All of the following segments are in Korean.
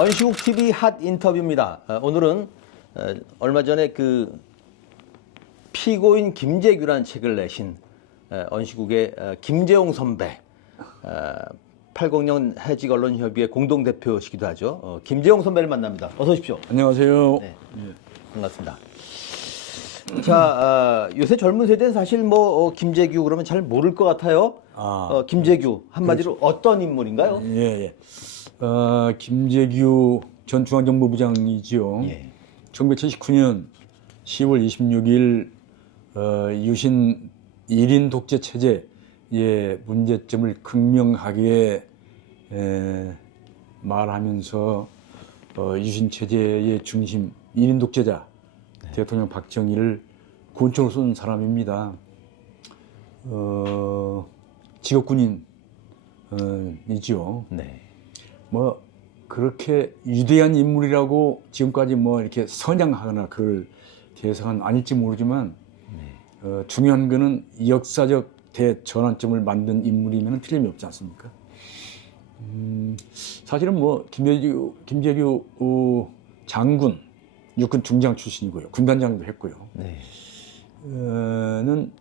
언시국 TV 핫 인터뷰입니다. 오늘은 얼마 전에 그 피고인 김재규라는 책을 내신 언시국의 김재용 선배, 80년 해직언론협의회 공동대표시기도 하죠. 김재용 선배를 만납니다. 어서 오십시오. 안녕하세요. 네, 반갑습니다. 자, 요새 젊은 세대는 사실 김재규 그러면 잘 모를 것 같아요. 김재규 한마디로 그렇죠. 어떤 인물인가요? 예. 김재규 전 중앙정보부장이지요. 예. 1979년 10월 26일 유신 1인 독재 체제의 문제점을 극명하게 말하면서 유신 체제의 중심 1인 독재자 대통령 박정희를 권총으로 쏜 사람입니다. 직업군인이지요. 네. 그렇게 위대한 인물이라고 지금까지 이렇게 선양하거나 그럴 대상은 아닐지 모르지만, 중요한 거는 역사적 대전환점을 만든 인물이면 틀림이 없지 않습니까? 사실은 김재규 장군, 육군 중장 출신이고요. 군단장도 했고요. 네. 는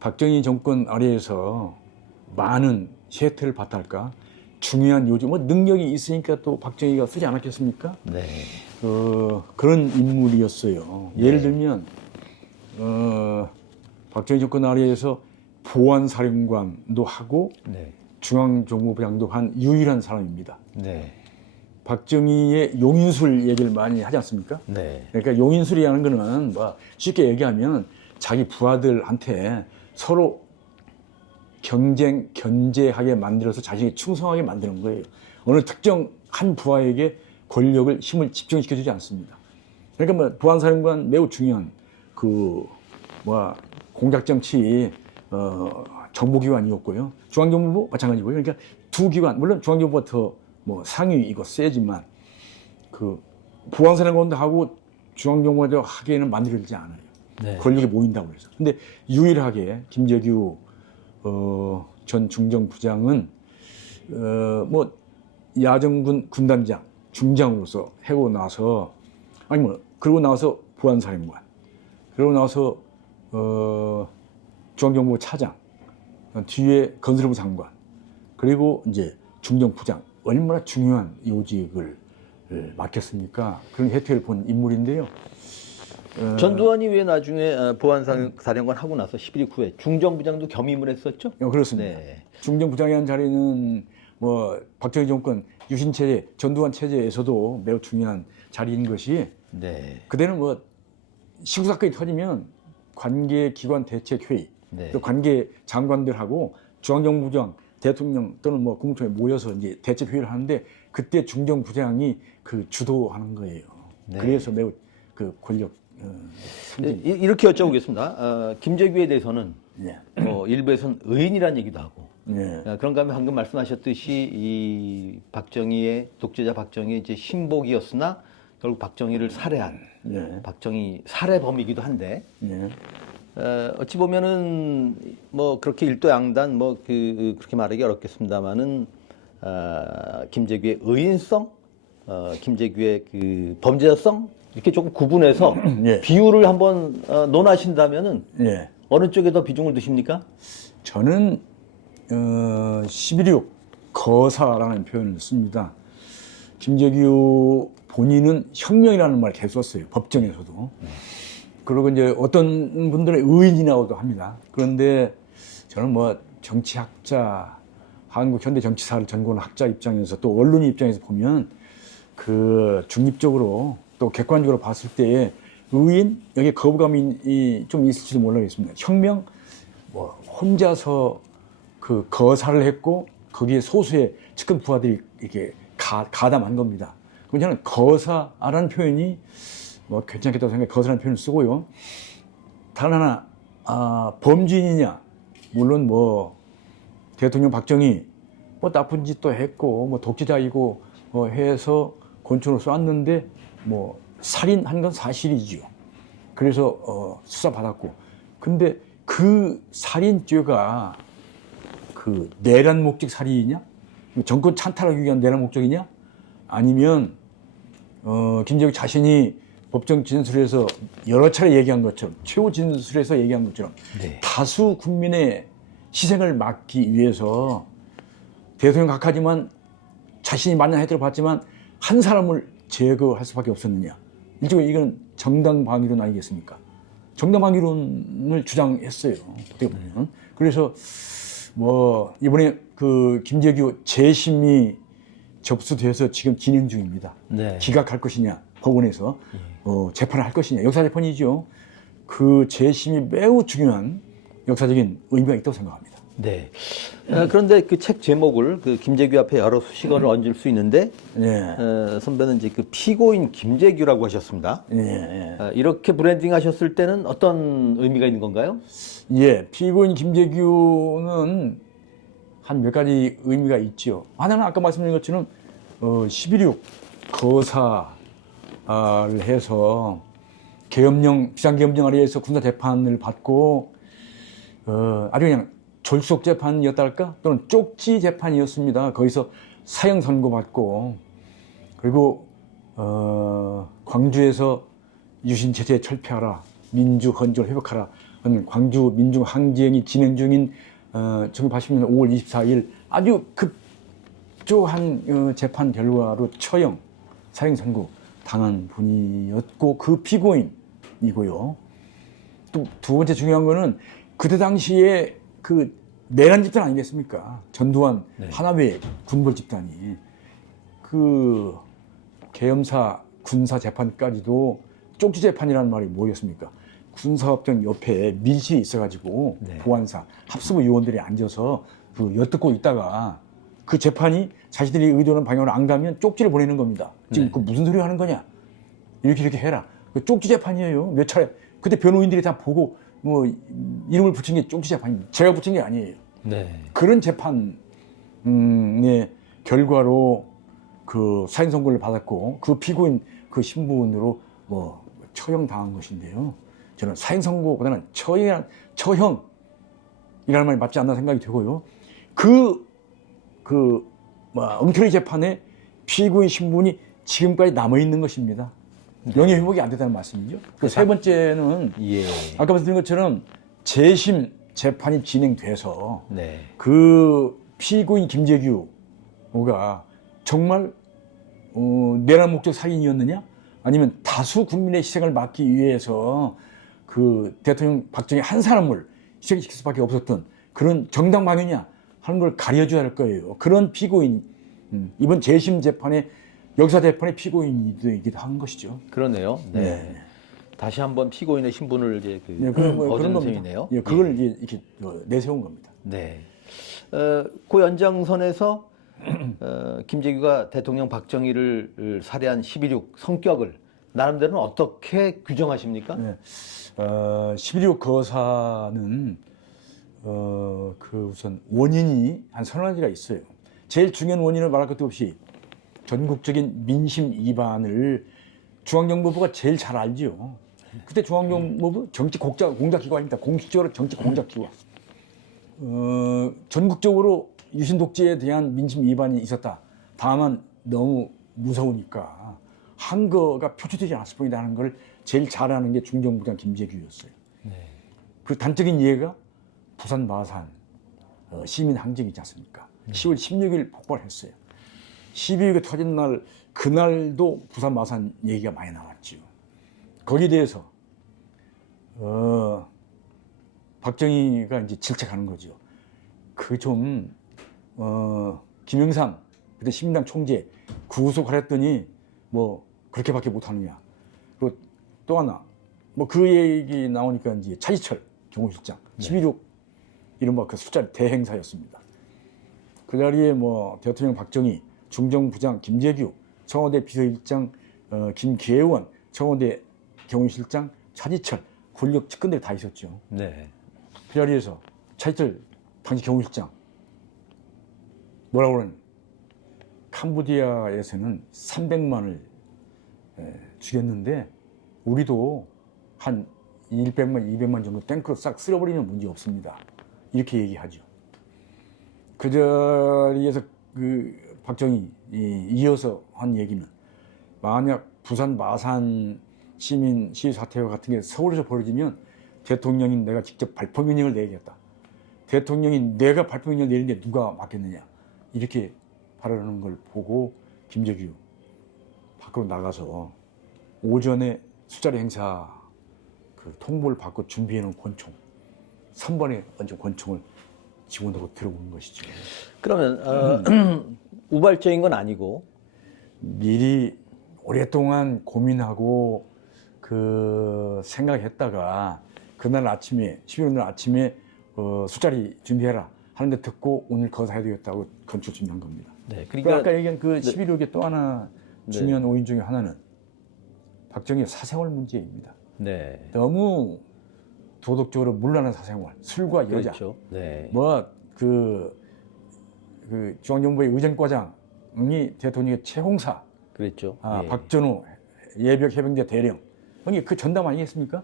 박정희 정권 아래에서 많은 혜택을 받달까? 중요한 요즘 능력이 있으니까 또 박정희가 쓰지 않았겠습니까? 네. 그런 인물이었어요. 네. 예를 들면 박정희 정권 아래에서 보안사령관도 하고 네. 중앙정보부장도 한 유일한 사람입니다. 네. 박정희의 용인술 얘기를 많이 하지 않습니까? 네. 그러니까 용인술이라는 거는 쉽게 얘기하면 자기 부하들한테 서로 견제하게 만들어서 자신이 충성하게 만드는 거예요. 어느 특정 한 부하에게 권력을, 힘을 집중시켜주지 않습니다. 그러니까 보안사령관 매우 중요한 공작정치 정보기관이었고요. 중앙정보부 마찬가지고요. 그러니까 두 기관, 물론 중앙정보가 더 상위이고 세지만 보안사령관도 하고 중앙정보가 하기에는 만들어지지 않아요. 네. 권력이 모인다고 해서. 근데 유일하게 김재규 전 중정부장은 야정군 군단장, 중장으로서 해고 나서 그러고 나서 보안사령관, 그러고 나서 중앙정보 차장, 뒤에 건설부 장관, 그리고 이제 중정부장, 얼마나 중요한 요직을 맡겼습니까? 그런 혜택을 본 인물인데요. 전두환이 왜 나중에 보안사령관 하고 나서 11.2 후에 중정부장도 겸임을 했었죠? 그렇습니다. 네. 중정부장이라는 자리는 박정희 정권 유신체제, 전두환 체제에서도 매우 중요한 자리인 것이, 네. 그때는 시국 사건이 터지면 관계기관 대책회의, 네. 또 관계 장관들하고 중앙정부장, 대통령 또는 국무총리 모여서 이제 대책회의를 하는데, 그때 중정부장이 주도하는 거예요. 네. 그래서 매우 권력 이렇게 여쭤보겠습니다. 김재규에 대해서는 일부에서는 의인이라는 얘기도 하고, 그런가 하면 방금 말씀하셨듯이 이 독재자 박정희의 이제 신복이었으나 결국 박정희를 살해한 박정희 살해범이기도 한데, 어찌 보면은 그렇게 일도양단 그렇게 말하기 어렵겠습니다만은 김재규의 의인성, 김재규의 범죄자성 이렇게 조금 구분해서 비율을 한번 논하신다면은 어느 쪽에 더 비중을 두십니까? 저는 11.26 거사라는 표현을 씁니다. 김재규 본인은 혁명이라는 말을 계속 썼어요. 법정에서도. 그리고 이제 어떤 분들은 의인이라고도 합니다. 그런데 저는 정치학자, 한국 현대 정치사를 전공하는 학자 입장에서 또 언론 입장에서 보면 중립적으로 또 객관적으로 봤을 때의 의인, 여기에 거부감이 좀 있을지도 모르겠습니다. 혁명, 혼자서 거사를 했고, 거기에 소수의 측근 부하들이 이렇게 가담한 겁니다. 그럼 저는 거사라는 표현이 괜찮겠다고 생각해 거사라는 표현을 쓰고요. 다른 하나, 범죄인이냐. 물론 대통령 박정희, 나쁜 짓도 했고, 독재자이고, 해서 권총으로 쐈는데, 살인한 건 사실이지요. 그래서 수사받았고. 근데 그 살인죄가 내란 목적 살인이냐? 정권 찬탈하기 위한 내란 목적이냐? 아니면 김재규 자신이 법정 진술에서 여러 차례 얘기한 것처럼, 최후 진술에서 얘기한 것처럼 네. 다수 국민의 희생을 막기 위해서 대통령 각하지만 자신이 만난 해태를 받지만 한 사람을 제거할 수밖에 없었느냐. 일종의 이건 정당방위론 아니겠습니까? 정당방위론을 주장했어요. 어떻게 보면. 그래서 뭐 이번에 그 김재규 재심이 접수돼서 지금 진행 중입니다. 네. 기각할 것이냐, 법원에서 재판을 할 것이냐, 역사재판이죠. 그 재심이 매우 중요한 역사적인 의미가 있다고 생각합니다. 네. 그런데 그 책 제목을 그 김재규 앞에 여러 수식어를 얹을 수 있는데, 선배는 이제 그 피고인 김재규라고 하셨습니다. 이렇게 브랜딩 하셨을 때는 어떤 의미가 있는 건가요? 예, 피고인 김재규는 한 몇 가지 의미가 있죠. 하나는 아까 말씀드린 것처럼 11.6 거사를 해서 계엄령, 비상계엄령 아래에서 군사 재판을 받고 아주 그냥 졸속 재판이었달까? 또는 쪽지 재판이었습니다. 거기서 사형 선고받고, 그리고 광주에서 유신 체제 철폐하라, 민주 헌정을 회복하라 하는 광주 민중 항쟁이 진행 중인 1980년 5월 24일 아주 급조한 재판 결과로 처형, 사형 선고 당한 분이었고, 그 피고인이고요. 또 두 번째 중요한 거는 그때 당시에 그 내란 집단 아니겠습니까? 전두환 하나회 군벌 집단이 그 계엄사 군사 재판까지도 쪽지 재판이라는 말이 뭐였습니까? 군사법정 옆에 밀실이 있어가지고 보안사 합수부 요원들이 앉아서 그 엿듣고 있다가 그 재판이 자신들이 의도하는 방향으로 안 가면 쪽지를 보내는 겁니다. 지금 그 무슨 소리 하는 거냐? 이렇게 해라. 그 쪽지 재판이에요. 몇 차례. 그때 변호인들이 다 보고 뭐 이름을 붙인 게 쪽지 재판입니다. 제가 붙인 게 아니에요. 그런 재판의 결과로 그 사형 선고를 받았고, 그 피고인 그 신분으로 뭐 처형 당한 것인데요. 저는 사형 선고보다는 처형이라는 말이 맞지 않나 생각이 되고요. 엉터리 재판에 피고인 신분이 지금까지 남아 있는 것입니다. 명예 회복이 안 됐다는 말씀이죠. 그 세 번째는 아까 말씀드린 것처럼 재심 재판이 진행돼서 그 피고인 김재규가 정말 내란 목적 살인이었느냐, 아니면 다수 국민의 희생을 막기 위해서 그 대통령 박정희 한 사람을 희생시킬 수밖에 없었던 그런 정당 방위냐 하는 걸 가려줘야 할 거예요. 그런 피고인, 이번 재심 재판의 역사 재판의 피고인이기도 한 것이죠. 그러네요. 다시 한번 피고인의 신분을 이제 그런 셈이네요. 그걸 이제 이렇게 내세운 겁니다. 그 연장선에서 김재규가 대통령 박정희를 살해한 11.6 성격을 나름대로는 어떻게 규정하십니까? 11.6 거사는 우선 원인이 한 서너 가지가 있어요. 제일 중요한 원인을 말할 것도 없이 전국적인 민심 위반을 중앙정보부가 제일 잘 알죠. 그때 중앙정보부 정치 공작기관입니다. 공식적으로 정치 공작기관. 전국적으로 유신 독재에 대한 민심 위반이 있었다. 다만 너무 무서우니까 한거가 표출되지 않았을 뿐이다 하는 걸 제일 잘 아는 게 중정부장 김재규였어요. 그 단적인 예가 부산 마산 시민 항쟁이 있지 않습니까? 10월 16일 폭발했어요. 12.6가 터진 날, 그날도 부산 마산 얘기가 많이 나왔죠. 거기에 대해서 박정희가 이제 질책하는 거죠. 김영삼 그때 시민당 총재 구속하랬더니 뭐 그렇게밖에 못하느냐. 그리고 또 하나 뭐 그 얘기 나오니까 이제 차지철 경호실장 11.6 이른바 그 숫자 대행사였습니다. 그 자리에 뭐 대통령 박정희, 중정부장 김재규, 청와대 비서실장 김계원, 청와대 경호실장 차지철, 권력 측근들이 다 있었죠. 그 자리에서 차지철 당시 경호실장 뭐라고 그러는, 캄보디아에서는 300만을 주겠는데 우리도 한 100만, 200만 정도 탱크로 싹 쓸어버리면 문제 없습니다. 이렇게 얘기하죠. 그 자리에서 그 박정희 이어서 한 얘기는, 만약 부산 마산 시민 시위 사태 같은 게 서울에서 벌어지면 대통령이 내가 직접 발포 명령을 내리겠다. 대통령이 내가 발포 명령을 내리는데 누가 맡겠느냐. 이렇게 발언하는 걸 보고 김재규 밖으로 나가서 오전에 술자리 행사 그 통보를 받고 준비해놓은 권총 3번에 얹은 권총을 직원으로 들어오는 것이죠. 그러면 우발적인 건 아니고 미리 오랫동안 고민하고 그 생각했다가 그날 아침에 11월 날 아침에 술자리 준비해라 하는데 듣고 오늘 거기서 해야 되겠다고 건축 준비한 겁니다. 네, 그러니까 아까 얘기한 그 11.6의 또 하나 중요한 오인 중에 하나는 박정희의 사생활 문제입니다. 네. 너무 도덕적으로 문란한 사생활, 술과 여자, 그렇죠. 네. 그 중앙정부의 의전과장이 대통령의 최홍사, 그랬죠. 예. 박전호 예벽 해병대 대령, 이게 그 전담 아니겠습니까?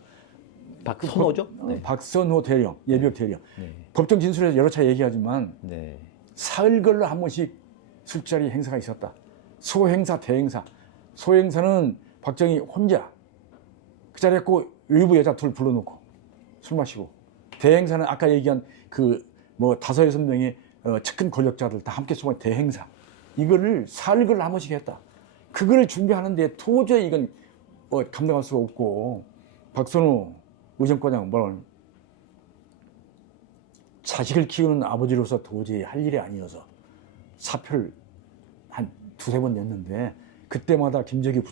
박선호죠? 네. 박선호 대령, 예벽 대령. 네. 법정 진술에서 여러 차례 얘기하지만 네. 사흘 걸러 한 번씩 술자리 행사가 있었다. 소행사, 대행사. 소행사는 박정희 혼자 그 자리에 꼭 일부 여자 둘 불러놓고 술 마시고, 대행사는 아까 얘기한 그 뭐 5-6명의 측근 권력자들 다 함께 소한 대행사. 이거를 사흘 걸러 한 번씩 했다. 그걸 준비하는데 도저히 이건 감당할 수가 없고, 박선호 의전과장 뭐라고 하냐면 자식을 키우는 아버지로서 도저히 할 일이 아니어서 사표를 한 2-3번 냈는데, 그때마다 김재규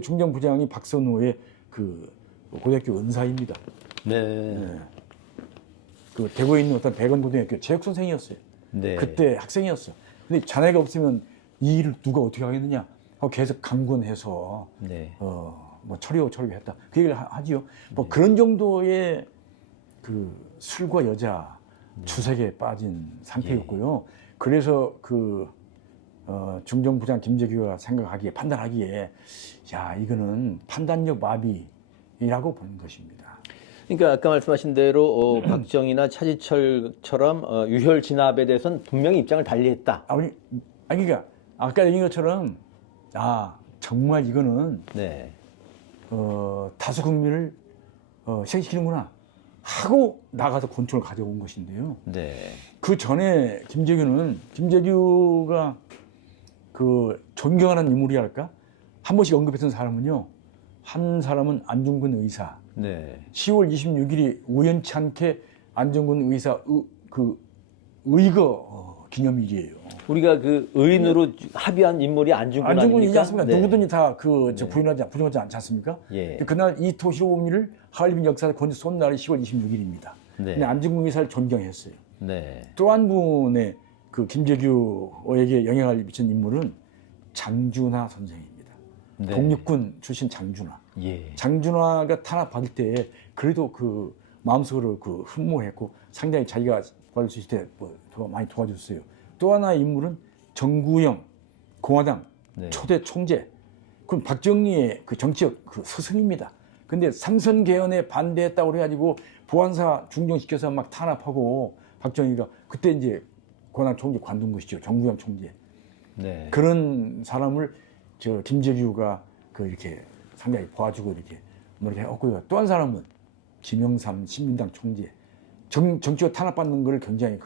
중정부장이 박선호의 그 고등학교 은사입니다. 네. 그 대구에 있는 어떤 백원고등학교 체육 선생이었어요. 네. 그때 학생이었어. 근데 자네가 없으면 이 일을 누가 어떻게 하겠느냐 하고 계속 강권해서 네. 뭐 처리했다. 그 얘기를 하지요. 뭐 그런 정도의 그 술과 여자 주색에 빠진 상태였고요. 그래서 그 중정부장 김재규가 판단하기에 야, 이거는 판단력 마비라고 보는 것입니다. 그러니까 아까 말씀하신 대로 박정희나 차지철처럼 유혈 진압에 대해서는 분명히 입장을 달리했다. 아니 그러니까 아까 얘기한 것처럼 정말 이거는 네. 다수 국민을 희생시키는구나 하고 나가서 권총을 가져온 것인데요. 네. 그 전에 김재규가 그 존경하는 인물이랄까? 한 번씩 언급했던 사람은요. 한 사람은 안중근 의사. 네. 10월 26일이 우연치 않게 안중근 의사 의거 기념일이에요. 우리가 그 의인으로 합의한 인물이 안중근 안중근이지 아닙니까? 않습니까? 네. 누구든지 다 부인하지 않지 않습니까? 예. 그날 이 토시로미를 하얼빈 역사를 건져 쏜 날이 10월 26일입니다. 네. 근데 안중근 의사를 존경했어요. 네. 또 한 분의 그 김재규에게 영향을 미친 인물은 장준하 선생입니다. 네. 독립군 출신 장준하. 예. 장준하가 탄압받을 때 그래도 그 마음속으로 그 흠모했고 상당히 자기가 구할 수 있을 때 많이 도와줬어요. 또 하나의 인물은 정구영 공화당 네. 초대 총재. 그럼 박정희의 그 정치적 그 스승입니다. 근데 삼선 개헌에 반대했다고 그래가지고 보안사 중정시켜서 막 탄압하고 박정희가 그때 이제 공화당 총재 관둔 것이죠. 정구영 총재. 네. 그런 사람을 김재규가 이렇게 상당히 도와주고 이렇게 했고요. 또 한 사람은 김영삼 신민당 총재. 정치가 탄압받는 걸 굉장히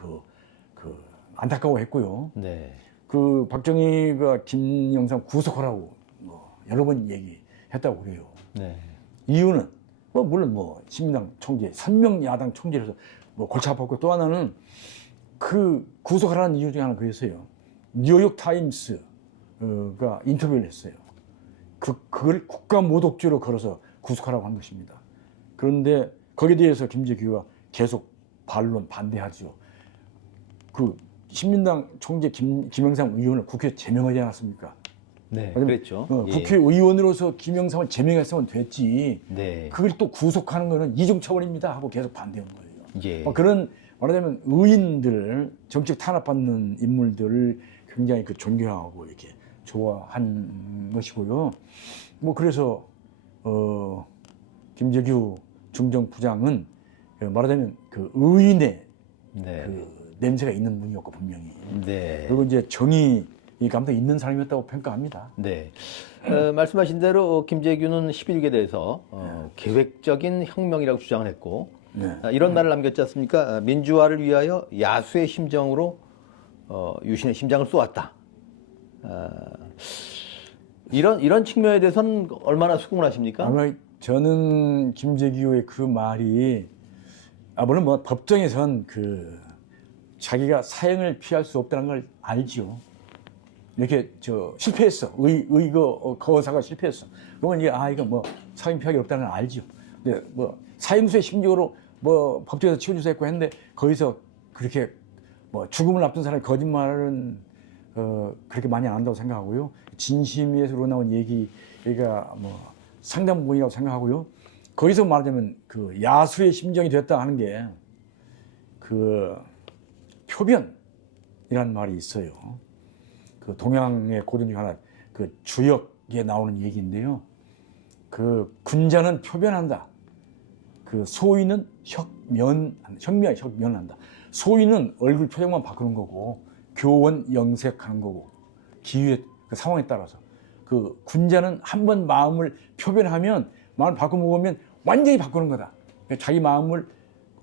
안타까워했고요. 네. 그 박정희가 김영삼 구속하라고 여러 번 얘기했다고 그래요. 네. 이유는 물론 신민당 총재, 선명 야당 총재라서 골치 아팠고, 또 하나는 그 구속하라는 이유 중에 하나 그랬어요. 뉴욕 타임스가 인터뷰를 했어요. 그걸 국가 모독죄로 걸어서 구속하라고 한 것입니다. 그런데 거기에 대해서 김재규가 계속 반대하죠. 그 신민당 총재 김영삼 의원을 국회에 제명하지 않았습니까? 네. 그랬죠. 예. 국회의원으로서 김영삼을 제명했으면 됐지. 네. 그걸 또 구속하는 거는 이중처벌입니다 하고 계속 반대한 거예요. 예. 그런 말하자면 의인들, 정치적 탄압받는 인물들을 굉장히 존경하고 이렇게 좋아한 것이고요. 그래서 김재규 중정부장은 말하자면 의인의 네. 냄새가 있는 분이었고 분명히. 네. 그리고 이제 정의의 이 감독이 있는 사람이었다고 평가합니다. 네. 말씀하신 대로 김재규는 11개 대해서 계획적인 혁명이라고 주장을 했고 네. 이런 말을 남겼지 않습니까? 민주화를 위하여 야수의 심정으로 유신의 심장을 쏘았다. 이런 측면에 대해서는 얼마나 수긍을 하십니까? 아마 저는 김재규의 그 말이 물론 뭐 법정에선 자기가 사형을 피할 수 없다는 걸 알죠. 이렇게 실패했어. 거사가 실패했어. 그러면 이게 이거 뭐 사형 피하기 없다는 걸 알죠. 근데 뭐 사형수의 심정으로 뭐 법정에서 치워주자 했고 했는데 거기서 그렇게 뭐 죽음을 앞둔 사람이 거짓말은 그렇게 많이 안 한다고 생각하고요. 진심에서 우러나온 얘기가 뭐 상당 부분이라고 생각하고요. 거기서 말하자면 그 야수의 심정이 됐다 하는 게 그 표변이라는 말이 있어요. 그 동양의 고전 중 하나 그 주역에 나오는 얘기인데요. 그 군자는 표변한다. 그 소인은 혁면한다. 소인은 얼굴 표정만 바꾸는 거고 교원 영색하는 거고 기후의 그 상황에 따라서 그 군자는 한 번 마음을 표변하면 마음을 바꿔먹으면 완전히 바꾸는 거다. 그러니까 자기 마음을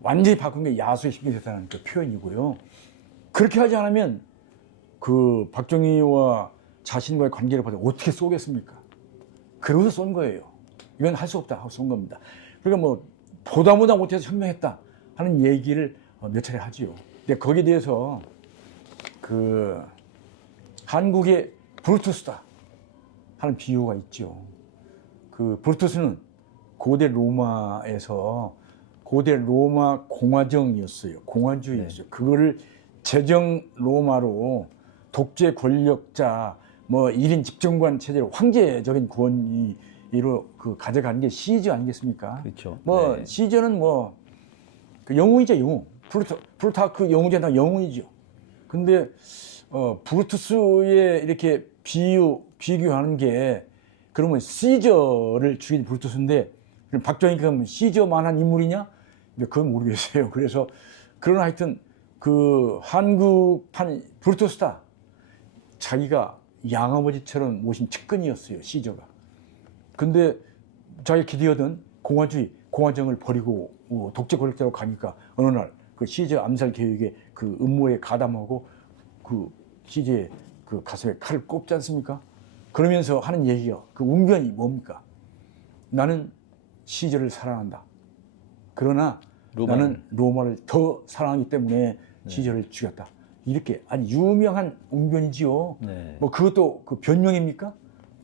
완전히 바꾼 게 야수의 심정이 됐다는 그 표현이고요. 그렇게 하지 않으면 그 박정희와 자신과의 관계를 봐도 어떻게 쏘겠습니까? 그러고서 쏜 거예요. 이건 할 수 없다 하고 쏜 겁니다. 그러니까 뭐 보다 못해서 혁명했다 하는 얘기를 몇 차례 하지요. 근데 거기에 대해서 그 한국의 브루투스다 하는 비유가 있죠. 그 브루투스는 고대 로마에서 고대 로마 공화정이었어요. 공화주의였어요. 그거를 제정 로마로 독재 권력자 뭐 1인 집정관 체제로 황제적인 권위로 가져가는 게 시저 아니겠습니까? 그렇죠. 뭐 네. 시저는 뭐 그 영웅이죠, 영웅. 플루타크 영웅제나 영웅이죠. 근데 브루투스에 이렇게 비교하는 게 그러면 시저를 죽인 브루투스인데 박정희가 그럼 시저만한 인물이냐? 그건 모르겠어요. 그래서 그러나 하여튼 그 한국판 브루투스다. 자기가 양아버지처럼 모신 측근이었어요, 시저가. 근데 자기가 기대하던 공화정을 버리고 독재 권력자로 가니까 어느 날 그 시저 암살 계획에 그 음모에 가담하고 그 시저의 그 가슴에 칼을 꼽지 않습니까? 그러면서 하는 얘기가 그 웅변이 뭡니까? 나는 시저를 사랑한다. 그러나 나는 로마를 더 사랑하기 때문에 시저를 죽였다. 이렇게 아주 유명한 웅변이지요. 네. 뭐 그것도 그 변명입니까?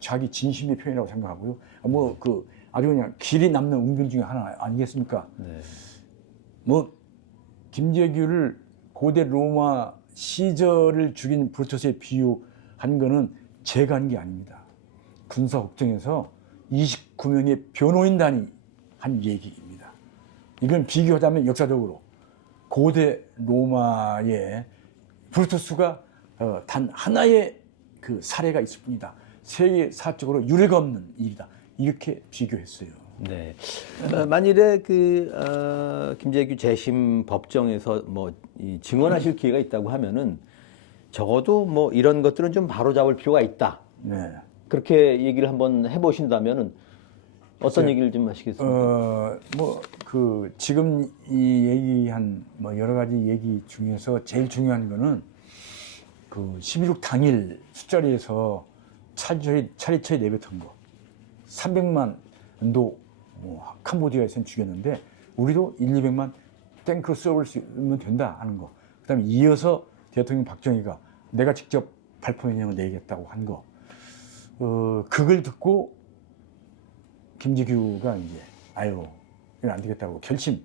자기 진심의 표현이라고 생각하고요. 뭐 그 아주 그냥 길이 남는 웅변 중에 하나 아니겠습니까? 네. 뭐 김재규를 고대 로마 시저를 죽인 브루투스에 비유한 거는 제가 한 게 아닙니다. 군사국정에서 29명의 변호인단이 한 얘기입니다. 이건 비교하자면 역사적으로 고대 로마에 브루투스가 단 하나의 그 사례가 있을 뿐이다. 세계사적으로 유례가 없는 일이다. 이렇게 비교했어요. 네. 만일에 김재규 재심 법정에서 증언하실 기회가 있다고 하면은 적어도 뭐 이런 것들은 좀 바로잡을 필요가 있다. 네. 그렇게 얘기를 한번 해보신다면은 어떤 얘기를 좀 하시겠습니까? 지금 이 얘기한 여러 가지 얘기 중에서 제일 중요한 거는 그 11.6 당일 술자리에서 차리처에 내뱉은 거. 300만도 캄보디아에서는 죽였는데 우리도 200만 탱크로 쏘면 된다 하는 거. 그다음에 이어서 대통령 박정희가 내가 직접 발포 명령을 내리겠다고 한 거. 그걸 듣고 김재규가 이제 이건 안 되겠다고 결심.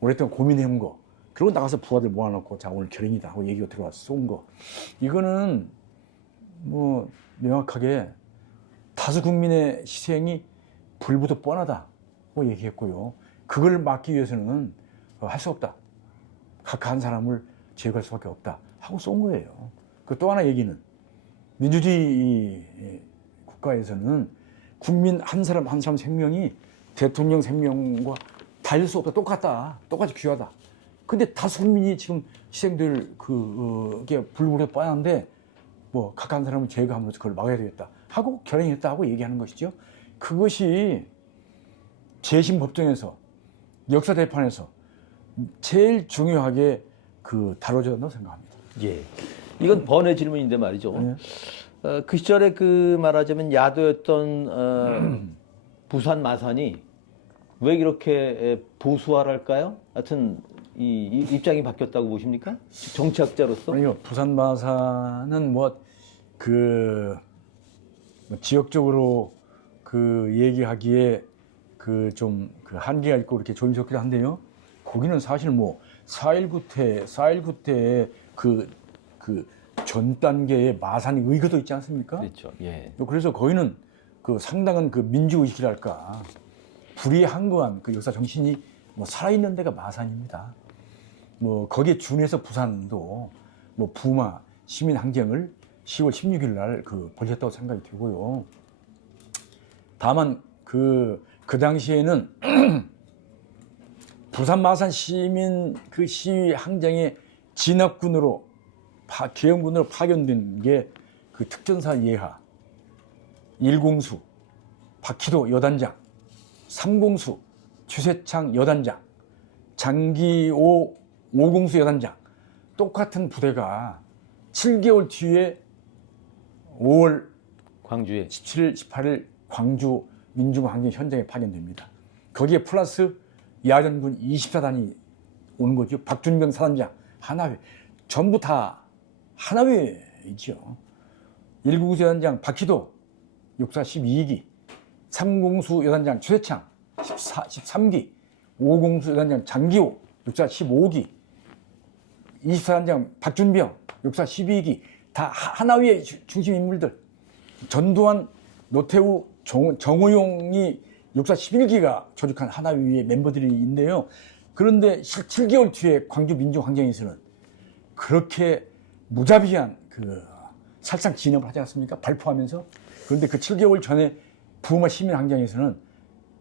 오랫동안 고민해온 거. 그리고 나가서 부하들 모아놓고 자 오늘 결행이다 하고 얘기가 들어와서 쏜 거. 이거는 뭐 명확하게 다수 국민의 희생이 불보듯 뻔하다고 얘기했고요. 그걸 막기 위해서는 할 수 없다. 각 한 사람을 제거할 수밖에 없다 하고 쏜 거예요. 그 또 하나 얘기는 민주주의 국가에서는 국민 한 사람 한 사람 생명이 대통령 생명과 다를 수 없다. 똑같다. 똑같이 귀하다. 근데 다수 국민이 지금 희생될 그게 불보듯 뻔한데 뭐 각한 사람은 제거함으로써 그걸 막아야 되겠다 하고 결행했다 고 얘기하는 것이죠. 그것이 재심 법정에서 역사 재판에서 제일 중요하게 그 다뤄졌다고 생각합니다. 예. 이건 번외 질문인데 말이죠. 그 시절에 그 말하자면 야도였던 부산 마산이 왜 이렇게 보수화랄까요? 하여튼 이 입장이 바뀌었다고 보십니까? 정치학자로서? 아니요, 부산 마산은 뭐 지역적으로 그 얘기하기에 그 좀 그 한계가 있고 이렇게 조심스럽기도 한데요. 거기는 사실 뭐 4.19 때 그 전 단계의 마산이 의거도 있지 않습니까? 그렇죠. 예. 그래서 거기는 그 상당한 그 민주의식이랄까 불이한거한 그 역사 정신이 뭐 살아있는 데가 마산입니다. 뭐 거기에 준해서 부산도 뭐 부마 시민 항쟁을 10월 16일 날 그 벌였다고 생각이 되고요. 다만 그 당시에는 부산 마산 시민 그 시위 항쟁의 진압군으로 계엄군으로 파견된 게 그 특전사 예하, 1공수 박희도 여단장, 3공수 추세창 여단장, 장기호 5공수 여단장 똑같은 부대가 7개월 뒤에 5월 광주에 17일, 18일 광주 민중항쟁 현장에 파견됩니다. 거기에 플러스 야전군 24단이 오는 거죠. 박준병 사단장, 하나회, 전부 다 하나회이죠. 1공수 여단장 박희도 육사 12기, 3공수 여단장 최대창 13기, 5공수 여단장 장기호 육사 15기, 24단장 박준병 육사 12기 다 하나위의 중심 인물들. 전두환, 노태우, 정호용이 육사 11기가 조직한 하나위의 멤버들이 있는데요. 그런데 7개월 뒤에 광주 민중항쟁에서는 그렇게 무자비한 그 살상 진압을 하지 않습니까? 발포하면서. 그런데 그 7개월 전에 부마 시민항쟁에서는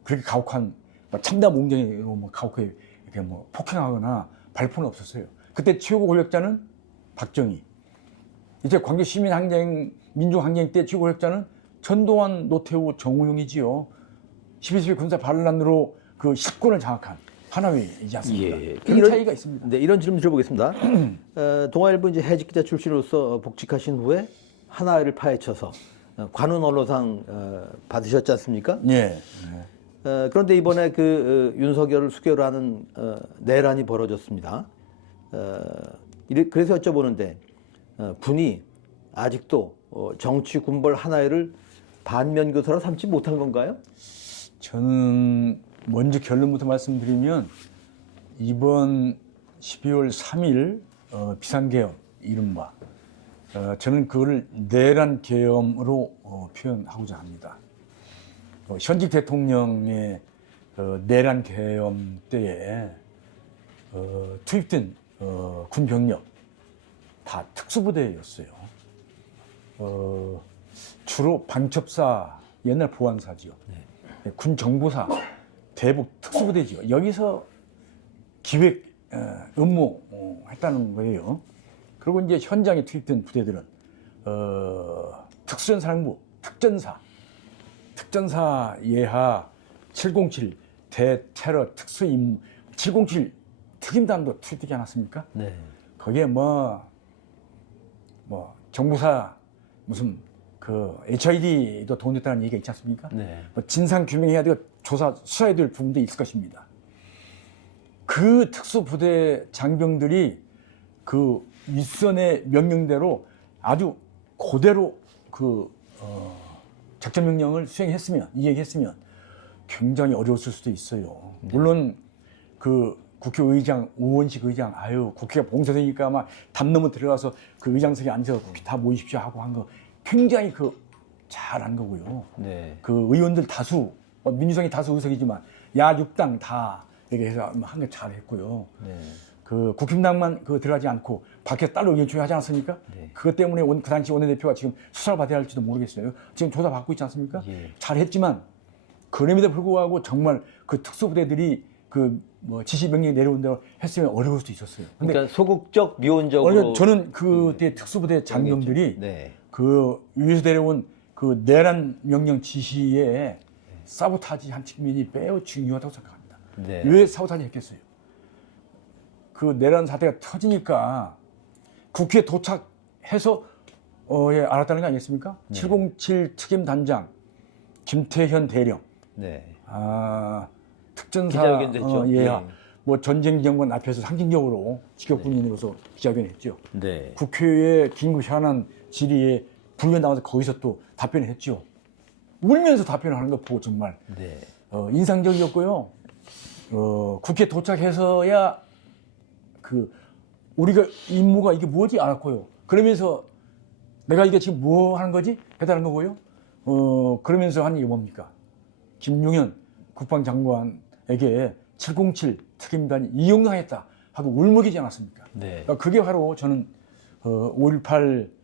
그렇게 가혹한 참담 옹정으로 뭐 가혹하게 이렇게 뭐 폭행하거나 발포는 없었어요. 그때 최고 권력자는 박정희. 이제 광주 시민항쟁, 민중항쟁 때 최고 권력자는 전두환, 노태우, 정우용이지요. 12.12 군사 반란으로 그 실권을 장악한 하나위이지 않습니까? 예. 그런 차이가 있습니다. 네, 이런 질문 드려보겠습니다. 동아일보 이제 해직 기자 출신으로서 복직하신 후에 하나위를 파헤쳐서 관훈 언로상 받으셨지 않습니까? 예. 그런데 이번에 그 윤석열을 수결하는 내란이 벌어졌습니다. 그래서 여쭤보는데 분이 아직도 정치 군벌 하나위를 반면교사로 삼지 못한 건가요? 저는 먼저 결론부터 말씀드리면 이번 12월 3일 비상계엄 이른바 저는 그거를 내란 계엄으로 표현하고자 합니다. 현직 대통령의 내란 계엄 때에 투입된 군 병력 다 특수부대였어요. 주로 방첩사, 옛날 보안사지요. 군 정보사, 대북 특수부대지요. 여기서 기획 업무 했다는 거예요. 그리고 이제 현장에 투입된 부대들은 특수전사령부, 특전사 예하 707 대테러 특수임무 707 특임단도 투입되지 않았습니까? 네. 거기에 뭐 정부사 무슨 그 HID도 동원됐다는 얘기가 있지 않습니까? 네. 뭐 진상 규명해야 되고 수사해야 될 부분도 있을 것입니다. 그 특수부대 장병들이 그 윗선의 명령대로 아주 그대로 그 작전 명령을 이행했으면 굉장히 어려웠을 수도 있어요. 물론 그 국회의장, 우원식 의장, 국회가 봉쇄되니까 아마 담 넘어 들어가서 그 의장석에 앉아서 다 모이십시오 하고 한 거 굉장히 잘한 거고요. 네. 그 의원들 다수, 민주당이 다수 의석이지만 야6당 다 이렇게 해서 한 게 잘했고요. 네. 그 국힘당만 들어가지 않고 밖에서 따로 의견 조회하지 않았습니까? 네. 그것 때문에 그 당시 원내대표가 지금 수사를 받아야 할지도 모르겠어요. 지금 조사 받고 있지 않습니까? 예. 잘했지만 그럼에도 불구하고 정말 그 특수부대들이 지시 명령이 내려온 대로 했으면 어려울 수도 있었어요. 그러니까 소극적, 미온적으로. 저는 그때 특수부대 장병들이 네. 그 위에서 내려온 그 내란 명령 지시에 사보타지 한 측면이 매우 중요하다고 생각합니다. 네. 왜 사보타지 했겠어요? 그 내란 사태가 터지니까 국회에 도착해서 예, 알았다는 거 아니겠습니까? 네. 707 특임단장 김태현 대령, 네. 특전사 기자회견도 했죠. 예, 네. 뭐 전쟁 장관 앞에서 상징적으로 직역군인으로서 기자회견했죠. 네. 국회의 긴급 현안 질의에 불면 나와서 거기서 또 답변을 했죠. 울면서 답변을 하는 거 보고 정말 네. 인상적이었고요. 국회 도착해서야 그 우리가 임무가 이게 뭐지 알았고요. 그러면서 내가 이게 지금 뭐 하는 거지? 해달라는 거고요. 그러면서 한 얘기 뭡니까? 김용현 국방장관에게 707 특임단이 이용당했다 하고 울먹이지 않았습니까? 네. 그러니까 그게 바로 저는 5.18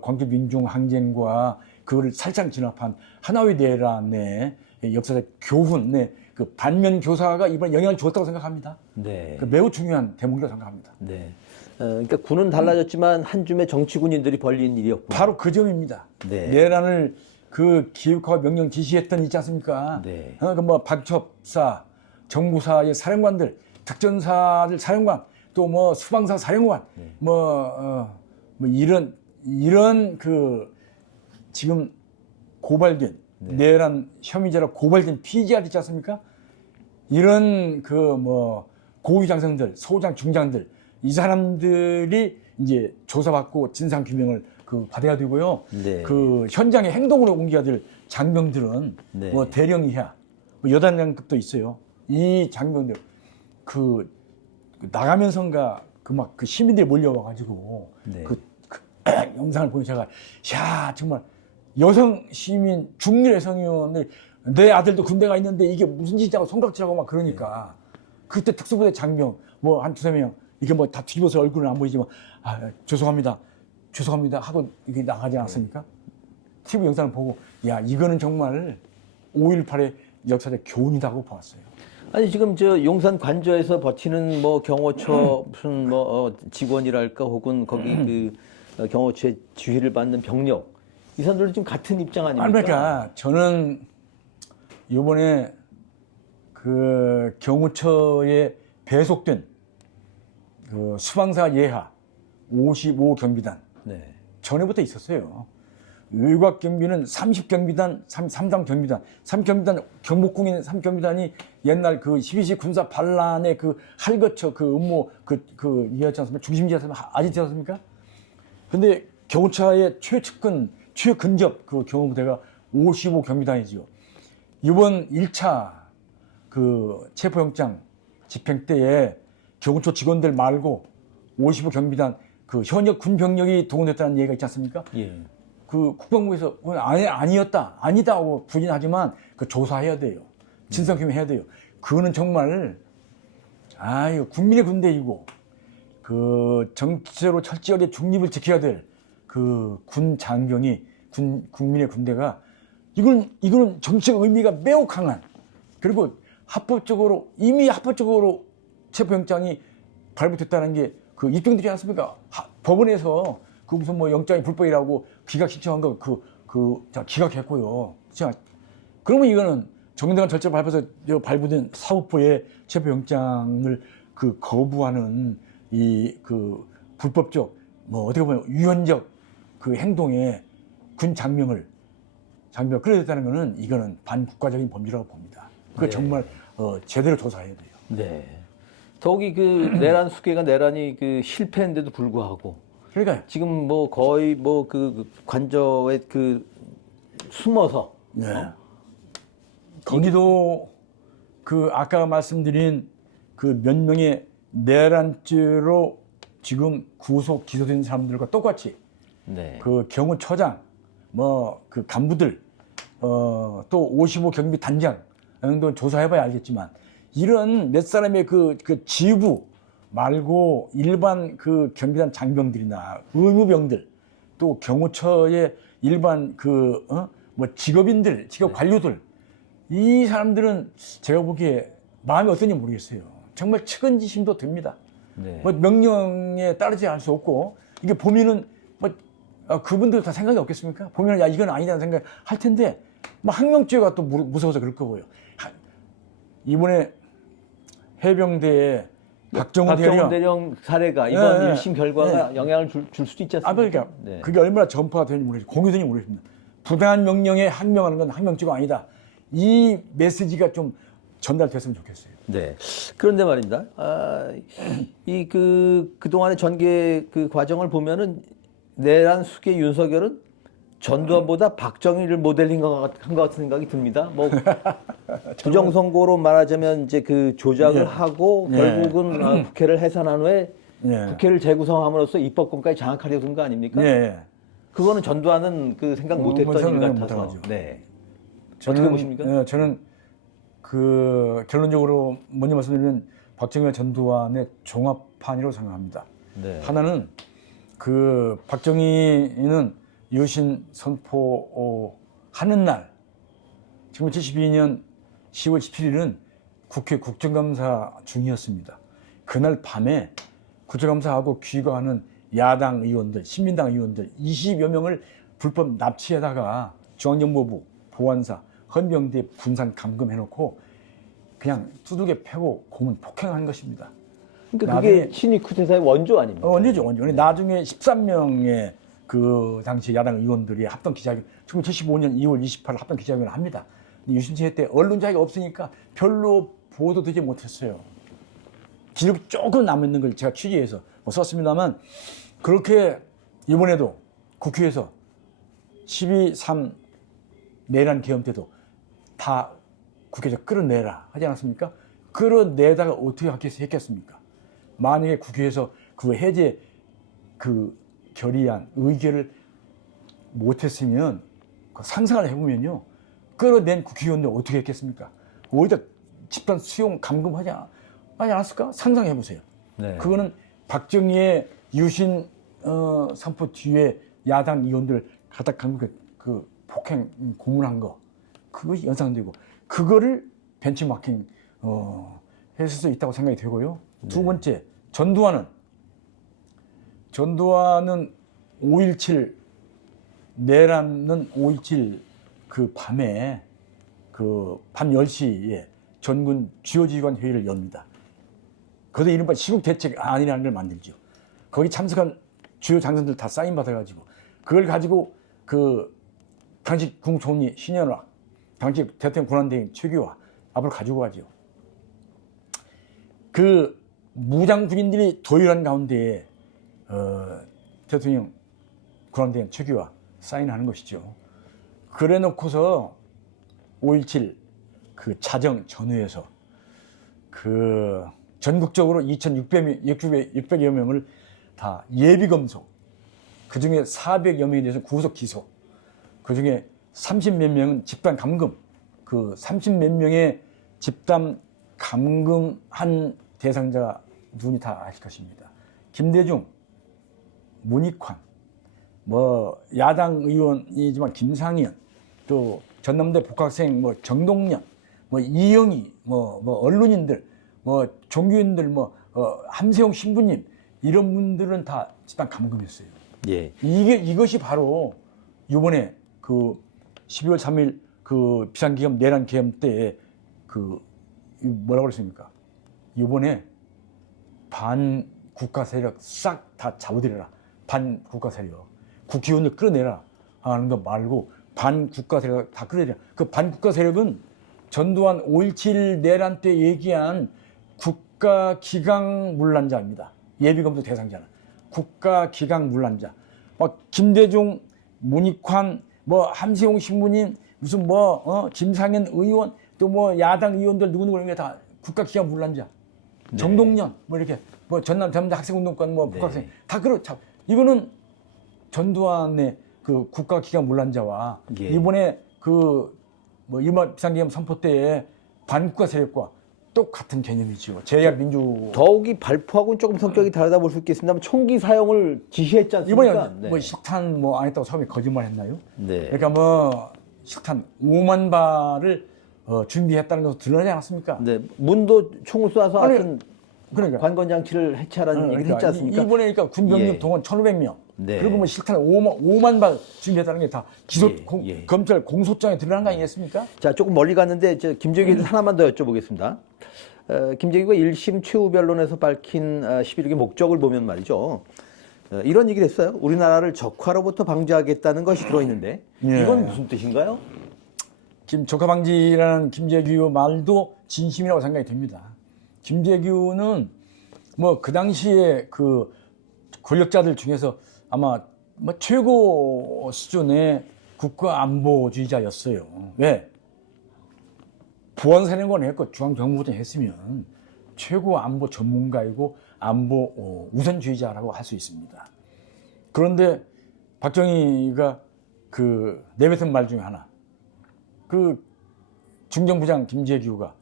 광주민중 항쟁과 그거를 살짝 진압한 하나의 내란의 역사적 교훈의 그 반면 교사가 이번에 영향을 주었다고 생각합니다. 네. 그 매우 중요한 대목이라고 생각합니다. 네. 그러니까 군은 달라졌지만 한 줌의 정치 군인들이 벌린 일이었고. 바로 그 점입니다. 네. 내란을 그 기획하고 명령 지시했던 있지 않습니까? 네. 뭐 박첩사, 정부사의 사령관들, 특전사들 사령관, 또 뭐 수방사 사령관, 네. 뭐 이런 그 지금 고발된 내란 혐의자로 고발된 피의자들 있지 않습니까? 이런 그 뭐 고위 장성들, 소장, 중장들 이 사람들이 이제 조사받고 진상 규명을 그 받아야 되고요. 네. 그 현장에 행동으로 옮겨야 될 장병들은 네. 뭐 대령 이하, 뭐 여단장급도 있어요. 이 장병들 그 나가면서인가 그 막 그 시민들이 몰려와가지고 네. 그 영상을 보니 제가 야 정말 여성 시민 중년 여성의원을 내 아들도 군대가 있는데 이게 무슨 짓이냐고 손각질하고 막 그러니까 그때 특수부대 장병 뭐 한 두세 명 이게 뭐 다 뒤집어서 얼굴은 안 보이지만 죄송합니다 하고 이게 나가지 않았습니까? TV 영상을 보고 야 이거는 정말 5.18의 역사적 교훈이라고 봤어요. 아니 지금 저 용산 관저에서 버티는 뭐 경호처 무슨 뭐 직원이랄까 혹은 거기 그 경호처의 지휘를 받는 병력 이 사람들은 지금 같은 입장 아닙니까? 그러니까 저는 이번에 그 경호처에 배속된 그 수방사 예하 55 경비단 네. 전에부터 있었어요. 외곽 경비는 30경비단, 3당 경비단, 3경비단 경복궁인 3경비단이 옛날 그 12시 군사 반란의 그 할거처 그 음모 이었지 않습니까? 중심지였지 않습니까? 근데 경호처의 최측근, 최근접 그 경호부대가 55 경비단이지요. 이번 1차 그 체포영장 집행 때에 경호처 직원들 말고 55 경비단 그 현역 군 병력이 동원됐다는 얘기가 있지 않습니까? 예. 그 국방부에서 그건 아니다 하고 부인하지만 그 조사해야 돼요. 진상규명해야 돼요. 그거는 정말 국민의 군대이고 그 정치적으로 철저하게 중립을 지켜야 될 그 군 장병이 국민의 군대가 이거는 정치적 의미가 매우 강한 그리고 이미 합법적으로 체포영장이 발부됐다는 게 그 입증되지 않습니까? 법원에서 그 무슨 뭐 영장이 불법이라고 기각 신청한 거 기각했고요. 자, 그러면 이거는 정당한 절차를 밟아서 발부된 사법부의 체포영장을 그 거부하는 이 그 불법적 뭐 어떻게 보면 유연적 그 행동에 군 장병을 그래야 됐다는 거는 이거는 반국가적인 범죄라고 봅니다. 그거 네. 정말 제대로 조사해야 돼요. 네. 더욱이 그 내란 수계가 내란이 그 실패했는데도 불구하고 그러니까요. 지금 뭐 거의 뭐 그 관저에 그 숨어서 네. 거기도 그 아까 말씀드린 그 몇 명의 내란죄로 지금 구속 기소된 사람들과 똑같이 네. 그 경호처장 뭐 그 간부들 또 55 경비 단장 정도 조사해봐야 알겠지만 이런 몇 사람의 그 지휘부 말고 일반 그 경비단 장병들이나 의무병들 또 경호처의 일반 뭐 직업인들, 직업 관료들 이 사람들은 제가 보기에 마음이 어떤지 모르겠어요. 정말 측은지심도 듭니다. 네. 뭐 명령에 따르지 않을 수 없고 이게 보면은 뭐 그분들 다 생각이 없겠습니까? 보면 야 이건 아니다는 생각 할 텐데 뭐 항명죄가 또 무서워서 그럴 거고요. 이번에 해병대에 박정훈 대령 사례가 이번 네, 1심 결과가 네. 영향을 줄 수도 있지 않습니까? 그러니까 네. 그게 얼마나 전파가 되는지 모르겠어요. 공유되는지 모르겠습니다. 부당한 명령에 항명하는 건 항명죄가 아니다. 이 메시지가 좀 전달됐으면 좋겠어요. 네. 그런데 말입니다. 그동안의 전개 그 과정을 보면은 내란 수계 윤석열은 전두환보다 박정희를 모델링 한 것 같은 생각이 듭니다. 뭐 부정선거로 말하자면 이제 그 조작을 하고 결국은 국회를 해산한 후에 국회를 재구성함으로써 입법권까지 장악하려고 든 거 아닙니까? 그거는 전두환은 그 생각 못했던 일 같아서. 네. 어떻게 보십니까? 저는 그 결론적으로 먼저 말씀드리면 박정희와 전두환의 종합판이라고 생각합니다. 네. 하나는 그 박정희는 유신 선포하는 날, 1972년 10월 17일은 국회 국정감사 중이었습니다. 그날 밤에 국정감사하고 귀가하는 야당 의원들, 신민당 의원들 20여 명을 불법 납치에다가 중앙정보부, 보안사, 헌병대 분산 감금해놓고 그냥 두들겨 패고 공문 폭행한 것입니다. 그러니까 그게 친위 쿠데타의 원조 아닙니까? 원조죠, 원조. 네. 나중에 13명의 그 당시 야당 의원들이 합동 기자회견, 1975년 2월 28일 합동 기자회견을 합니다. 유신시대 때 언론 자유가 없으니까 별로 보도되지 못했어요. 기록이 조금 남아있는 걸 제가 취재해서 썼습니다만 그렇게 이번에도 국회에서 12.3 내란 계엄 때도 다 국회에서 끌어내라 하지 않았습니까? 끌어내다가 어떻게 했겠습니까? 만약에 국회에서 그 해제 그 결의안, 의결을 못했으면 상상을 해보면요. 끌어낸 국회의원들 어떻게 했겠습니까? 어디다 집단 수용 감금하지 않았을까? 상상해보세요. 네. 그거는 박정희의 유신 선포 뒤에 야당 의원들 갖다 감금 그 폭행 고문한 거 그것이 연상되고 그거를 벤치마킹 했을 수 있다고 생각이 되고요. 두 번째 전두환은 5.17 내란은 5.17 그 밤에 그 밤 10시에 전군 주요지휘관 회의를 엽니다. 거기서 이른바 시국대책안이라는 걸 만들죠. 거기 참석한 주요 장관들 다 사인 받아가지고 그걸 가지고 그 당시 국무총리 신현화, 당시 대통령 권한대행 최규화 앞으로 가지고 가죠. 그 무장 군인들이 도열한 가운데에 대통령 권한대행 최규화 사인하는 것이죠. 그래 놓고서 5.17 그 자정 전후에서 그 전국적으로 2,600여 명을 다 예비검소, 그 중에 400여 명에 대해서 구속 기소, 그 중에 30몇 명은 집단 감금, 그 30몇 명의 집단 감금한 대상자 누군지 다 아실 것입니다. 김대중, 문익환, 뭐 야당 의원이지만 김상현, 또 전남대 복학생 뭐 정동영, 뭐 이영희, 뭐 언론인들, 뭐 종교인들, 함세용 신부님 이런 분들은 다 집단 감금했어요. 예. 이것이 바로 이번에 그 12월 3일 그 비상기금 내란 계엄 때 그 뭐라고 그랬습니까? 이번에 반국가 세력 싹 다 잡아들여라. 반국가 세력. 국회의원을 끌어내라 하는 거 말고 반국가 세력 다 끌어내라. 그 반국가 세력은 전두환 5.17 내란 때 얘기한 국가기강문란자입니다. 예비검소 대상자는. 국가기강문란자. 막 김대중, 문익환, 뭐 함세용 신부님, 무슨 김상현 의원, 또 뭐 야당 의원들 누구누구 이런 게 다 국가기강문란자. 네. 정동연, 뭐 이렇게 뭐 전남 학생운동권 뭐 복학생 네. 다 그렇죠. 이거는 전두환의 그 국가기강문란자와 예. 이번에 그 뭐 일반 비상계엄 선포 때의 반국가 세력과 똑같은 개념이죠. 제약 민주. 더욱이 발표하고는 조금 성격이 다르다 볼 수 있겠습니다만 총기 사용을 지시했지 않습니까? 이번에 네. 뭐 식탄 뭐 안 했다고 처음에 거짓말했나요? 네. 그러니까 뭐 식탄 5만 발을 준비했다는 것도 드러나지 않았습니까? 네. 문도 총을 쏴서 하여튼 그러니까 관건 장치를 해체하라는 얘기를 했지 않습니까? 이번에 그러니까 군병력 동원 1,500명 네. 그리고 뭐 실탄 5만 발 준비했다는 게 다 기소 예. 검찰 공소장에 드러난 거 아니겠습니까? 자, 조금 멀리 갔는데 김재규에 하나만 더 여쭤보겠습니다. 김재규가 1심 최후 변론에서 밝힌 11억의 목적을 보면 말이죠. 이런 얘기를 했어요. 우리나라를 적화로부터 방지하겠다는 것이 들어있는데 예. 이건 무슨 뜻인가요? 적화 방지라는 김재규 말도 진심이라고 생각이 됩니다. 김재규는 뭐 그 당시에 그 권력자들 중에서 아마 뭐 최고 수준의 국가 안보주의자였어요. 왜? 보안사령관 했고 중앙정보부장 했으면 최고 안보 전문가이고 안보 우선주의자라고 할 수 있습니다. 그런데 박정희가 그 내뱉은 말 중에 하나, 그 중정부장 김재규가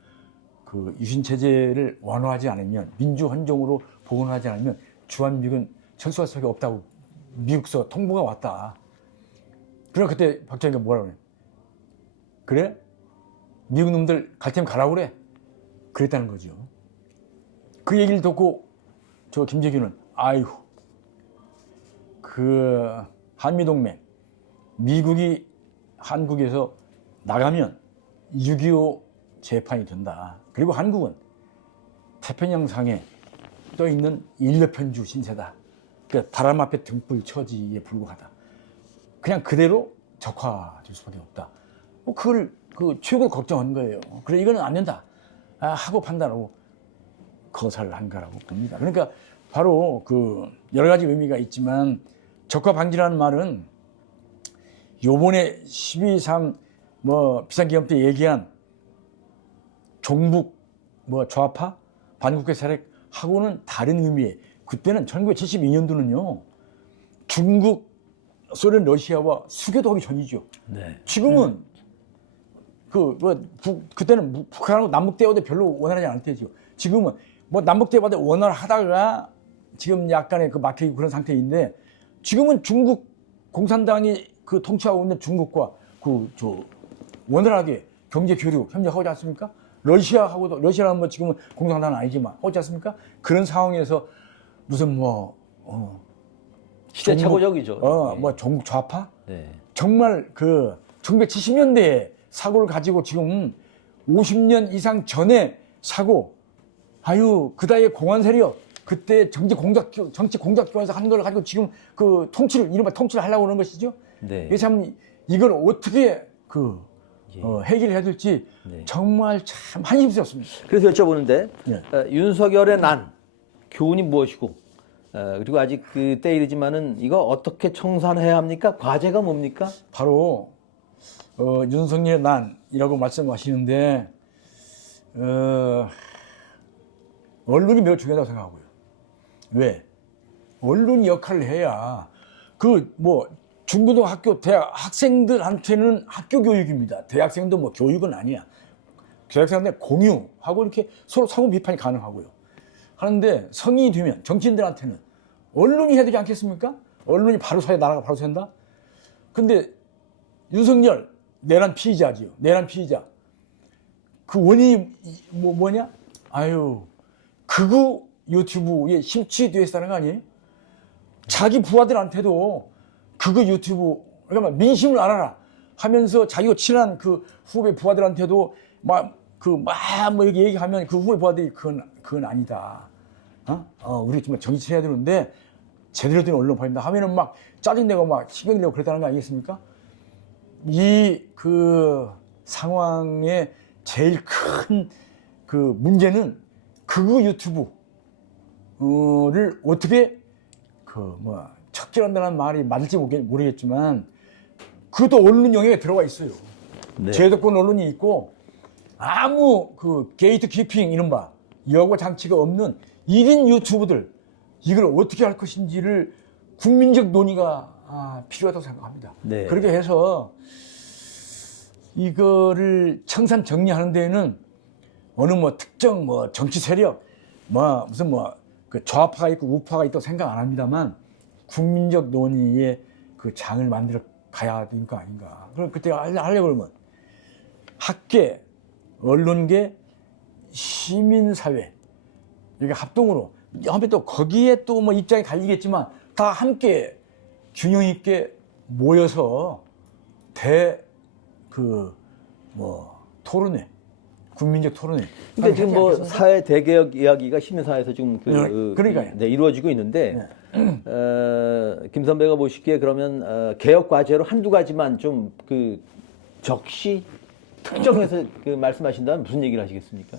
그 유신 체제를 완화하지 않으면, 민주헌정으로 복원하지 않으면 주한미군 철수할 수밖에 없다고 미국서 통보가 왔다. 그래 그때 박정희가 뭐라고 그래? 그래? 미국 놈들 갈 테면 가라고 그래. 그랬다는 거죠. 그 얘기를 듣고 저 김재규는 아이고, 그 한미동맹, 미국이 한국에서 나가면 6.25 재판이 된다. 그리고 한국은 태평양상에 떠 있는 일녀편주 신세다. 그러니까 바람 앞에 등불 처지에 불과하다. 그냥 그대로 적화될 수밖에 없다. 뭐 그걸 그 최고 걱정한 거예요. 그래 이거는 안 된다 하고 판단하고 거사를 한 거라고 봅니다. 그러니까 바로 그 여러 가지 의미가 있지만 적화 방지라는 말은 요번에 12.3 뭐 비상기념 때 얘기한 종북 뭐 좌파 반국회 세력하고는 다른 의미에, 그때는 1972년도는요 중국, 소련, 러시아와 수교도 하기 전이죠. 네. 지금은 그때는 북한하고 남북 대화도 별로 원활하지 않을 때죠. 지금은 뭐 남북 대화도 원활하다가 지금 약간의 그 막히고 그런 상태인데, 지금은 중국 공산당이 그 통치하고 있는 중국과 원활하게 경제 교류 협력하지 않습니까? 러시아하고도, 러시아는 뭐 지금은 공산당은 아니지만 하지 않습니까? 그런 상황에서 무슨 시대착오적이죠. 뭐 종북 좌파? 네. 정말 그 1970년대에 사고를 가지고 지금 50년 이상 전에 사고, 아유 그다의 공안 세력, 그때 정치 공작 기관에서 한 걸 가지고 지금 그 이른바 통치를 하려고 그러는 것이죠. 네. 이게 참 이걸 어떻게 해결해야 될지 네. 정말 참 한심스럽습니다. 그래서 여쭤보는데 예. 윤석열의 난 교훈이 무엇이고 그리고 아직 그때 이르지만은 이거 어떻게 청산해야 합니까? 과제가 뭡니까? 바로 윤석열의 난이라고 말씀하시는데 언론이 매우 중요하다고 생각하고요. 왜? 언론이 역할을 해야 중고등학교, 대학 학생들한테는 학교 교육입니다. 대학생도 뭐 교육은 아니야. 대학생한테 공유하고 이렇게 서로 상호 비판이 가능하고요. 하는데 성인이 되면 정치인들한테는 언론이 해야 되지 않겠습니까? 언론이 바로 서야 나라가 바로 선다. 근데 윤석열 내란 피의자지요. 내란 피의자. 그 원인이 뭐냐? 아유, 극우 유튜브에 심취되어 있다는 거 아니에요? 자기 부하들한테도 그거 유튜브, 그러니까 민심을 알아라 하면서 자기가 친한 그 후배 부하들한테도 이렇게 얘기하면 그 후배 부하들이 그건 아니다. 우리 정말 정치해야 되는데 제대로 된 언론 보인다 하면은 막 짜증내고 막 신경내고 그랬다는 거 아니겠습니까? 이 그 상황의 제일 큰 그 문제는 극우 유튜브를 어떻게 척결한다는 말이 맞을지 모르겠지만 그것도 언론 영역에 들어가 있어요. 네. 제도권 언론이 있고 아무 그 게이트 키핑 이른바 여과 장치가 없는 1인 유튜브들, 이걸 어떻게 할 것인지를 국민적 논의가 필요하다고 생각합니다. 네. 그렇게 해서 이거를 청산 정리하는 데에는 어느 특정 정치 세력 그 좌파가 있고 우파가 있다고 생각 안 합니다만 국민적 논의의 그 장을 만들어 가야 되는 거 아닌가. 그럼 그때 하려고 그러면 학계, 언론계, 시민사회 이게 합동으로, 또 거기에 또 입장이 갈리겠지만 다 함께 균형 있게 모여서 토론회, 국민적 토론회. 근데 지금 뭐 하지 않겠습니까? 사회 대개혁 이야기가 시민사회에서 지금 그러니까요. 네, 이루어지고 있는데 김 선배가 보시기에 그러면 개혁 과제로 한두 가지만 좀 그 적시 특정해서 그 말씀하신다면 무슨 얘기를 하시겠습니까?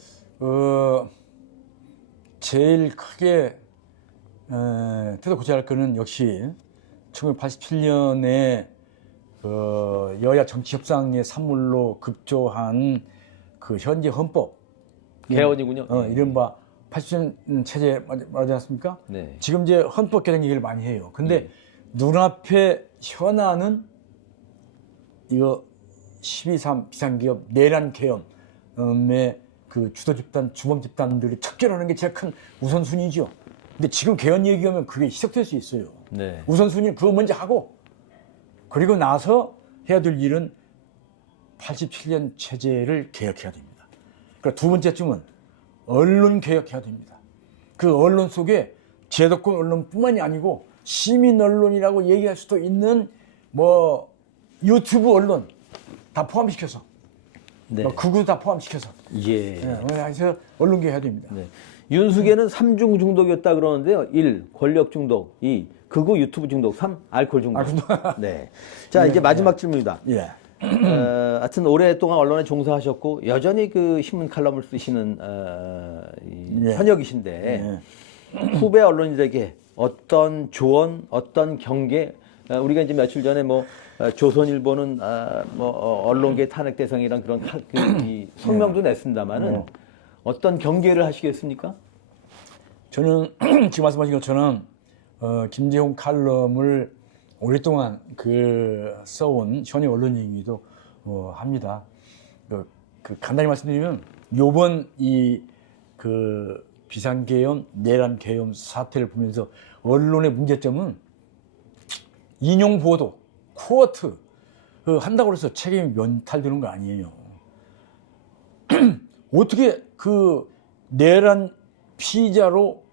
제일 크게 태도 고쳐야 할 거는 역시 1987년에 여야 정치협상의 산물로 급조한 그 현재 헌법 개헌이군요. 이른바 80년 체제 말하지 않습니까? 네. 지금 이제 헌법 개정 얘기를 많이 해요. 근데 눈앞에 현안은 이거 12.3 비상기업 내란 개헌의 그 주도 집단, 주범 집단들이 척결하는 게 제일 큰 우선순위죠. 근데 지금 개헌 얘기하면 그게 희석될 수 있어요. 네. 우선순위는 그거 먼저 하고 그리고 나서 해야 될 일은 87년 체제를 개혁해야 됩니다. 그러니까 두 번째쯤은 언론 개혁해야 됩니다. 그 언론 속에 제도권 언론뿐만이 아니고 시민 언론이라고 얘기할 수도 있는 뭐 유튜브 언론 다 포함시켜서 네. 극우 다 포함시켜서 예. 그래서 언론 개혁해야 됩니다. 네. 윤숙에는 3중 중독이었다 그러는데요. 1. 권력 중독, 2. 극우 유튜브 중독, 3. 알코올 중독. 네. 자, 이제 마지막 질문입니다. 예. 하여튼 오랫동안 언론에 종사하셨고 여전히 그 신문 칼럼을 쓰시는 현역이신데 후배 언론인들에게 어떤 조언, 어떤 경계, 우리가 이제 며칠 전에 뭐 조선일보는 언론계 탄핵 대상이란 그런 이 성명도 냈습니다만은 어떤 경계를 하시겠습니까? 저는 지금 말씀하신 것처럼 김재홍 칼럼을 오랫동안 써온 현역 언론인이기도 합니다. 간단히 말씀드리면 요번 비상계엄, 내란계엄 사태를 보면서 언론의 문제점은 인용 보도, 코어트 한다고 해서 책임이 면탈되는 거 아니에요. 어떻게 내란 피의자로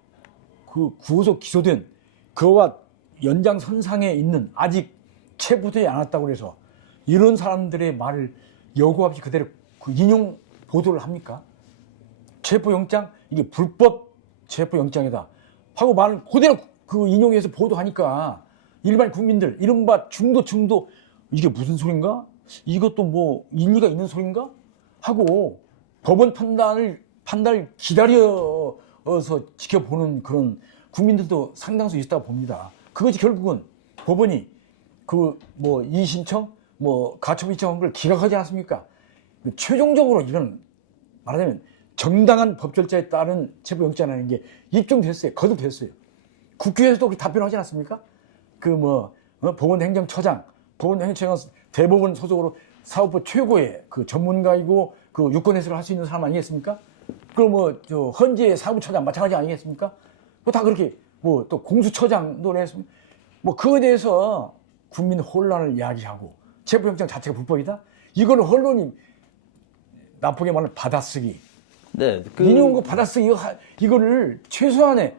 구속 기소된 그와 연장선상에 있는 아직 체포되지 않았다고 해서 이런 사람들의 말을 여과 없이 그대로 인용 보도를 합니까? 체포영장 이게 불법 체포영장이다 하고 말을 그대로 인용해서 보도하니까 일반 국민들 이른바 중도 이게 무슨 소린가? 이것도 뭐 일리가 있는 소린가? 하고 법원 판단을 기다려서 지켜보는 그런 국민들도 상당수 있다고 봅니다. 그것이 결국은 법원이 이의신청, 가처분 신청한 걸 기각하지 않습니까? 최종적으로 이건 말하자면 정당한 법 절차에 따른 체포영장이라는 게 입증됐어요. 거듭됐어요. 국회에서도 그렇게 답변하지 않았습니까? 법원행정처장 대법원 소속으로 사법부 최고의 전문가이고 유권 해석을 할 수 있는 사람 아니겠습니까? 헌재 사무처장 마찬가지 아니겠습니까? 다 그렇게 또 공수처장도 냈습니다. 그거에 대해서 국민 혼란을 이야기하고 체포영장 자체가 불법이다? 이걸 언론이 나쁘게 말하면 받아쓰기. 네. 인용 거 받아쓰기 이거를 최소한의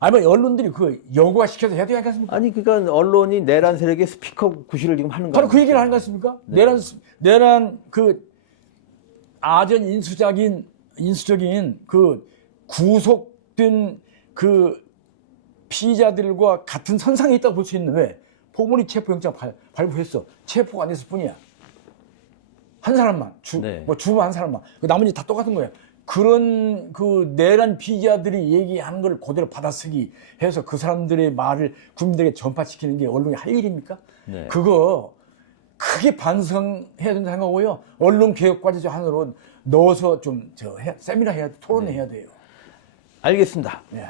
언론들이 여과시켜서 해야 되지 않겠습니까? 아니 그러니까 언론이 내란 세력의 스피커 구실을 지금 하는 거예요. 바로 그 얘기를 하는 거 같습니까? 네. 내란 아전 인수적인 구속된 피의자들과 같은 선상에 있다고 볼 수 있는 왜? 포문이 체포영장 발부했어. 체포가 안 됐을 뿐이야. 한 사람만 주부 한 사람만. 나머지 다 똑같은 거야. 그런 내란 피의자들이 얘기하는 걸 그대로 받아쓰기 해서 그 사람들의 말을 국민들에게 전파시키는 게 언론이 할 일입니까? 네. 그거 크게 반성해야 된다 생각하고요. 언론 개혁 과제 하나로 넣어서 세미나 해야 돼, 토론회 해야 돼요. 알겠습니다. 네.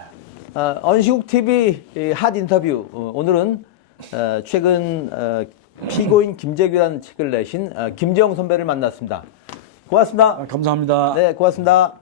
언시국 TV 핫 인터뷰 오늘은 최근 피고인 김재규라는 책을 내신 김재홍 선배를 만났습니다. 고맙습니다. 감사합니다. 네, 고맙습니다.